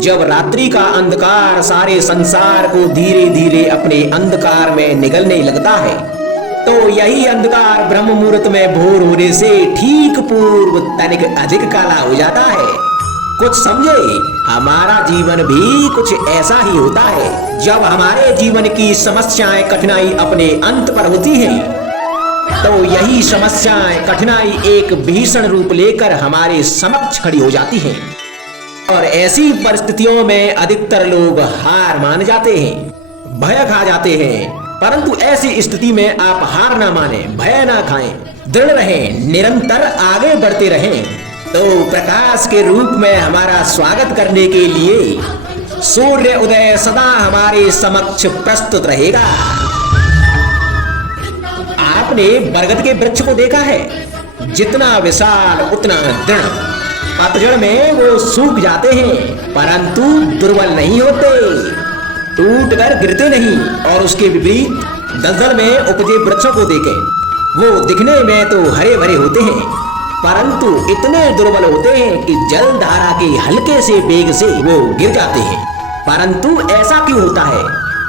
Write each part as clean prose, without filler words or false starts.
जब रात्रि का अंधकार सारे संसार को धीरे धीरे अपने अंधकार में निगलने लगता है, तो यही अंधकार ब्रह्म मुहूर्त में भोर होने से ठीक पूर्व तनिक अधिक काला हो जाता है। कुछ समझे, हमारा जीवन भी कुछ ऐसा ही होता है। जब हमारे जीवन की समस्याएं कठिनाई अपने अंत पर होती हैं, तो यही समस्याएं कठिनाई एक भीषण रूप लेकर हमारे समक्ष खड़ी हो जाती हैं और ऐसी परिस्थितियों में अधिकतर लोग हार मान जाते हैं, भय खा जाते हैं। परंतु ऐसी स्थिति में आप हार ना माने, भय ना खाएं, दृढ़ रहें, निरंतर आगे बढ़ते रहें। तो प्रकाश के रूप में हमारा स्वागत करने के लिए सूर्य उदय सदा हमारे समक्ष प्रस्तुत रहेगा। आपने बरगद के वृक्ष को देखा है, जितना विशाल उतना दृढ़। पतझड़ में वो सूख जाते हैं, परंतु दुर्बल नहीं होते, टूट कर गिरते नहीं। और उसके विपरीत दलदल में उपजे वृक्षों को देखें, वो दिखने में तो हरे भरे होते हैं, परंतु इतने दुर्बल होते हैं कि जल धारा के हल्के से वेग से वो गिर जाते हैं। परंतु ऐसा क्यों होता है?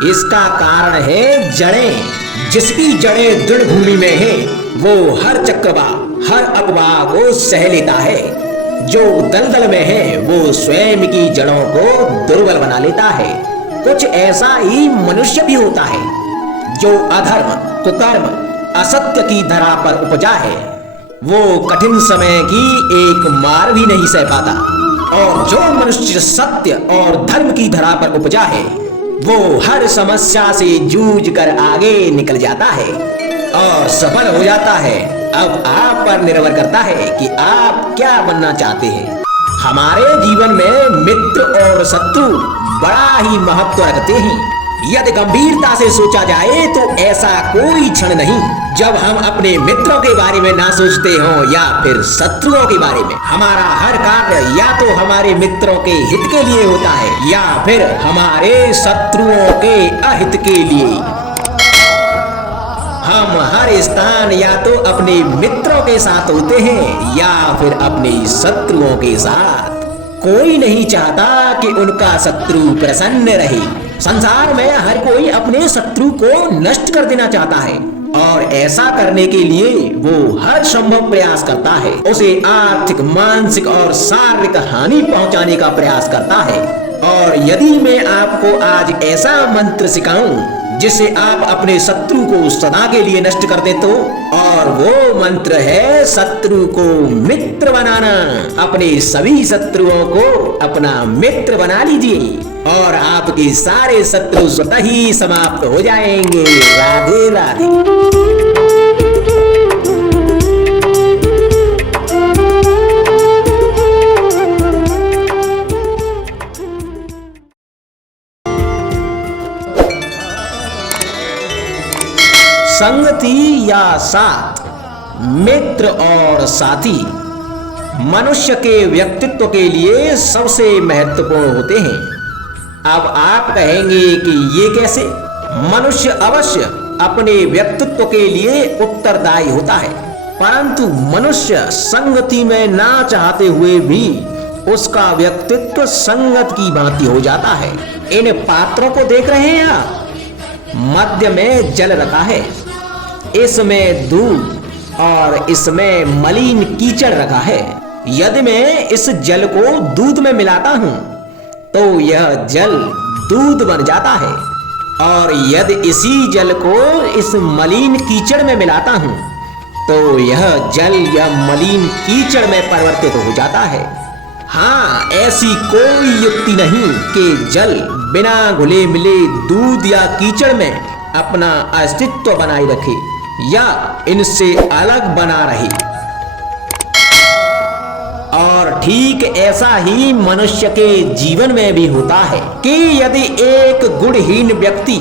इसका कारण है जड़ें। जिसकी जड़ें दृढ़ भूमि में है, वो हर चक्रवात, हर अफवाह को सह लेता है। जो दलदल में है, वो स्वयं की जड़ों को दुर्बल बना लेता है। कुछ ऐसा ही मनुष्य भी होता है, जो अधर्म, कुकर्म, असत्य की धरा पर उपजा है, वो कठिन समय की एक मार भी नहीं सह पाता। और जो मनुष्य सत्य और धर्म की धरा पर उपजा है, वो हर समस्या से जूझ कर आगे निकल जाता है और सफल हो जाता है। अब आप पर निर्भर करता है कि आप क्या बनना चाहते हैं। हमारे जीवन में मित्र और शत्रु बड़ा ही महत्व रखते हैं। यदि गंभीरता से सोचा जाए तो ऐसा कोई क्षण नहीं जब हम अपने मित्रों के बारे में ना सोचते हों या फिर शत्रुओं के बारे में। हमारा हर कार्य या तो हमारे मित्रों के हित के लिए होता है या फिर हमारे शत्रुओं के अहित के लिए। हम हर स्थान या तो अपने मित्रों के साथ होते हैं या फिर अपने शत्रुओं के साथ। कोई नहीं चाहता कि उनका शत्रु प्रसन्न रहे। संसार में हर कोई अपने शत्रु को नष्ट कर देना चाहता है और ऐसा करने के लिए वो हर संभव प्रयास करता है। उसे आर्थिक, मानसिक और शारीरिक हानि पहुंचाने का प्रयास करता है। और यदि मैं आपको आज ऐसा मंत्र सिखाऊं जिससे आप अपने शत्रु को सदा के लिए नष्ट कर दे, तो और वो मंत्र है शत्रु को मित्र बनाना। अपने सभी शत्रुओं को अपना मित्र बना लीजिए और आपके सारे शत्रु स्वतः ही समाप्त हो जाएंगे। राधे राधे। संगति या साथ, मित्र और साथी मनुष्य के व्यक्तित्व के लिए सबसे महत्वपूर्ण होते हैं। अब आप कहेंगे कि ये कैसे? मनुष्य अवश्य अपने व्यक्तित्व के लिए उत्तरदायी होता है, परंतु मनुष्य संगति में ना चाहते हुए भी उसका व्यक्तित्व संगत की भांति हो जाता है। इन पात्रों को देख रहे हैं आप? मध्य में जल रखा है, इसमें दूध और इसमें मलिन कीचड़ रखा है। यदि मैं इस जल को दूध में मिलाता हूं तो यह जल दूध बन जाता है, और यदि इसी जल को इस मलिन कीचड़ में मिलाता हूं तो यह जल या मलिन कीचड़ में परिवर्तित हो जाता है। हाँ, ऐसी कोई युक्ति नहीं कि जल बिना घुले मिले दूध या कीचड़ में अपना अस्तित्व बनाए रखे या इनसे अलग बना रहे। और ठीक ऐसा ही मनुष्य के जीवन में भी होता है कि यदि एक गुणहीन व्यक्ति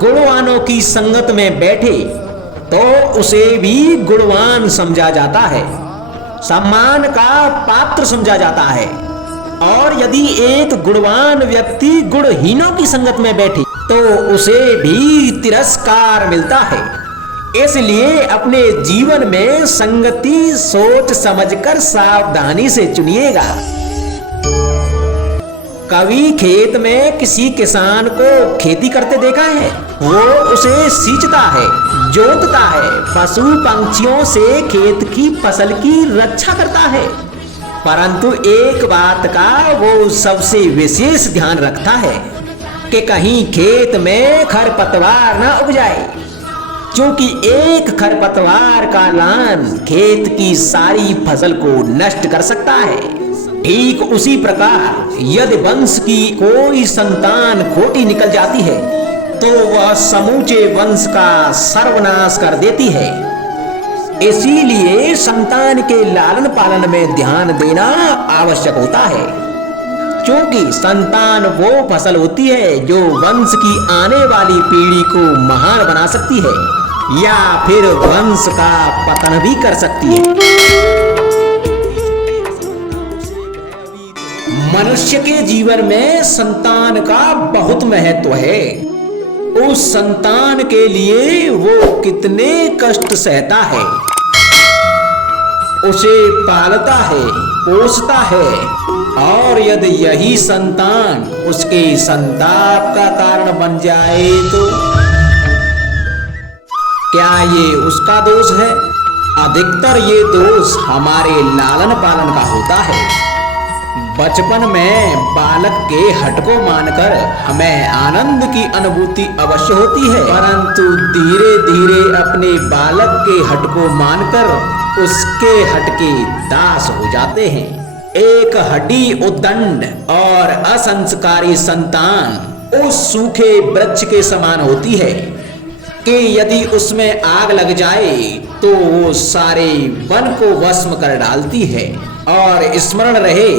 गुणवानों की संगत में बैठे तो उसे भी गुणवान समझा जाता है, सम्मान का पात्र समझा जाता है। और यदि एक गुणवान व्यक्ति गुणहीनों की संगत में बैठे तो उसे भी तिरस्कार मिलता है। इसलिए अपने जीवन में संगति सोच समझकर सावधानी से चुनिएगा। कभी खेत में किसी किसान को खेती करते देखा है? वो उसे सींचता है, जोतता है, पशु पंछियों से खेत की फसल की रक्षा करता है। परंतु एक बात का वो सबसे विशेष ध्यान रखता है कि कहीं खेत में खरपतवार न उग जाए, क्योंकि एक खरपतवार का लान खेत की सारी फसल को नष्ट कर सकता है। ठीक उसी प्रकार यदि वंश की कोई संतान खोटी निकल जाती है तो वह समूचे वंश का सर्वनाश कर देती है। इसीलिए संतान के लालन पालन में ध्यान देना आवश्यक होता है, क्योंकि संतान वो फसल होती है जो वंश की आने वाली पीढ़ी को महान बना सकती है या फिर वंश का पतन भी कर सकती है। मनुष्य के जीवन में संतान का बहुत महत्व है। उस संतान के लिए वो कितने कष्ट सहता है, उसे पालता है, पोसता है, और यदि यही संतान उसके संताप का कारण बन जाए तो क्या ये उसका दोष है? अधिकतर ये दोष हमारे लालन पालन का होता है। बचपन में बालक के हठ को मानकर हमें आनंद की अनुभूति अवश्य होती है, परंतु धीरे धीरे अपने बालक के हठ को मानकर उसके हठ के दास हो जाते हैं। एक हठी उद्दंड और असंस्कारी संतान उस सूखे वृक्ष के समान होती है कि यदि उसमें आग लग जाए तो वो सारे वन को भस्म कर डालती है। और स्मरण रहे,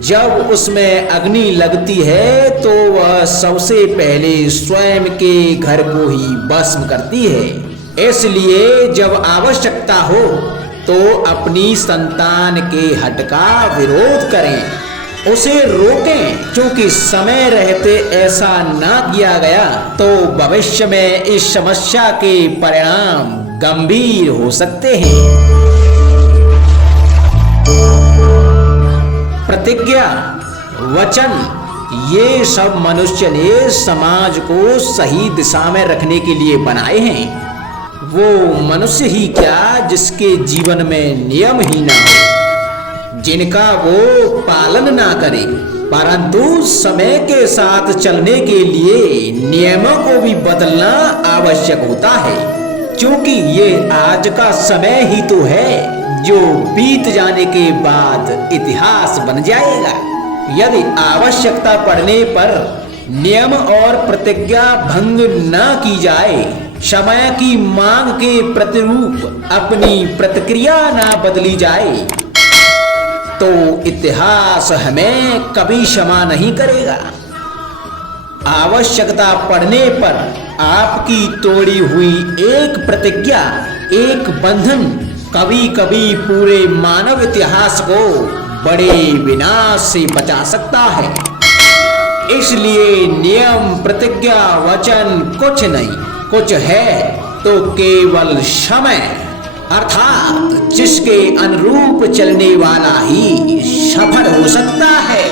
जब उसमें अग्नि लगती है तो वह सबसे पहले स्वयं के घर को ही भस्म करती है। इसलिए जब आवश्यकता हो तो अपनी संतान के हठ का विरोध करें, उसे रोकें, क्योंकि समय रहते ऐसा ना किया गया तो भविष्य में इस समस्या के परिणाम गंभीर हो सकते हैं। प्रतिज्ञा, वचन, ये सब मनुष्य ने समाज को सही दिशा में रखने के लिए बनाए हैं। वो मनुष्य ही क्या जिसके जीवन में नियम ही ना हो, जिनका वो पालन ना करे, परंतु समय के साथ चलने के लिए नियमों को भी बदलना आवश्यक होता है, क्योंकि ये आज का समय ही तो है जो बीत जाने के बाद इतिहास बन जाएगा। यदि आवश्यकता पड़ने पर नियम और प्रतिज्ञा भंग न की जाए, समय की मांग के प्रतिरूप अपनी प्रतिक्रिया न बदली जाए, तो इतिहास हमें कभी क्षमा नहीं करेगा। आवश्यकता पड़ने पर आपकी तोड़ी हुई एक प्रतिज्ञा, एक बंधन कभी कभी पूरे मानव इतिहास को बड़े विनाश से बचा सकता है। इसलिए नियम, प्रतिज्ञा, वचन कुछ नहीं, कुछ है तो केवल समय, अर्थात जिसके अनुरूप चलने वाला ही सफल हो सकता है।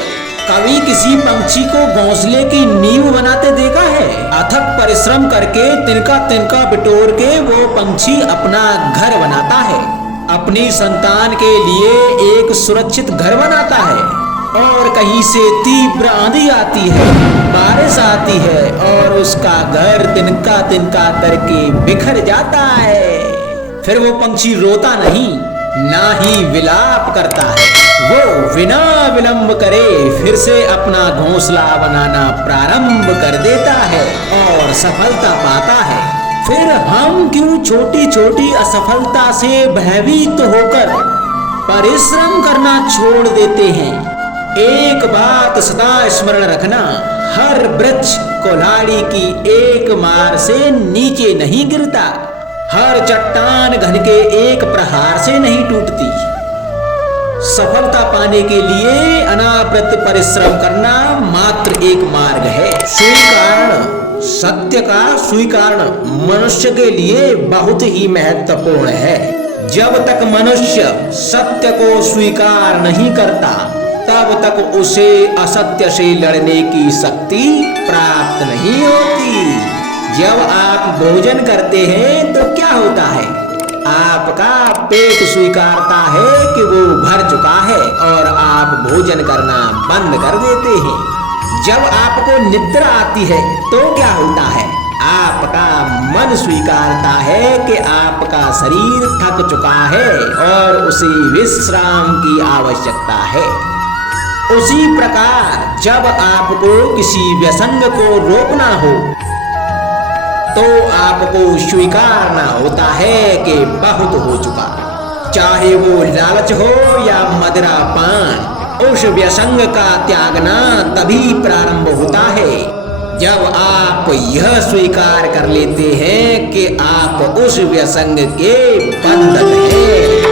कभी किसी पंछी को घोंसले की नींव बनाते देखा है? अथक परिश्रम करके तिनका तिनका बिटोर के वो पंछी अपना घर बनाता है, अपनी संतान के लिए एक सुरक्षित घर बनाता है। और कहीं से तीव्र आंधी आती है, बारिश आती है और उसका घर तिनका तिनका करके बिखर जाता है। फिर वो पंछी रोता नहीं, ना ही विलाप करता है, वो बिना विलंब करे फिर से अपना घोंसला बनाना प्रारंभ कर देता है और सफलता पाता है। फिर हम क्यों छोटी छोटी असफलता से भयभीत होकर परिश्रम करना छोड़ देते हैं? एक बात सदा स्मरण रखना, हर वृक्ष कुल्हाड़ी की एक मार से नीचे नहीं गिरता, हर चट्टान घन के एक प्रहार से नहीं टूटती। सफलता पाने के लिए अनावृत परिश्रम करना मात्र एक मार्ग है। स्वीकरण, सत्य का स्वीकरण मनुष्य के लिए बहुत ही महत्वपूर्ण है। जब तक मनुष्य सत्य को स्वीकार नहीं करता तब तक उसे असत्य से लड़ने की शक्ति प्राप्त नहीं होती। जब आप भोजन करते हैं तो क्या होता है? आपका पेट स्वीकारता है कि वो भर चुका है और आप भोजन करना बंद कर देते हैं। जब आपको निद्रा आती है तो क्या होता है? आपका मन स्वीकारता है कि आपका शरीर थक चुका है और उसे विश्राम की आवश्यकता है। उसी प्रकार जब आपको किसी व्यसंग को रोकना हो तो आपको स्वीकारना होता है कि बहुत हो चुका। चाहे वो लालच हो या मदिरा पान, उस व्यसंग का त्यागना तभी प्रारंभ होता है जब आप यह स्वीकार कर लेते हैं कि आप उस व्यसंग के बंधन हैं।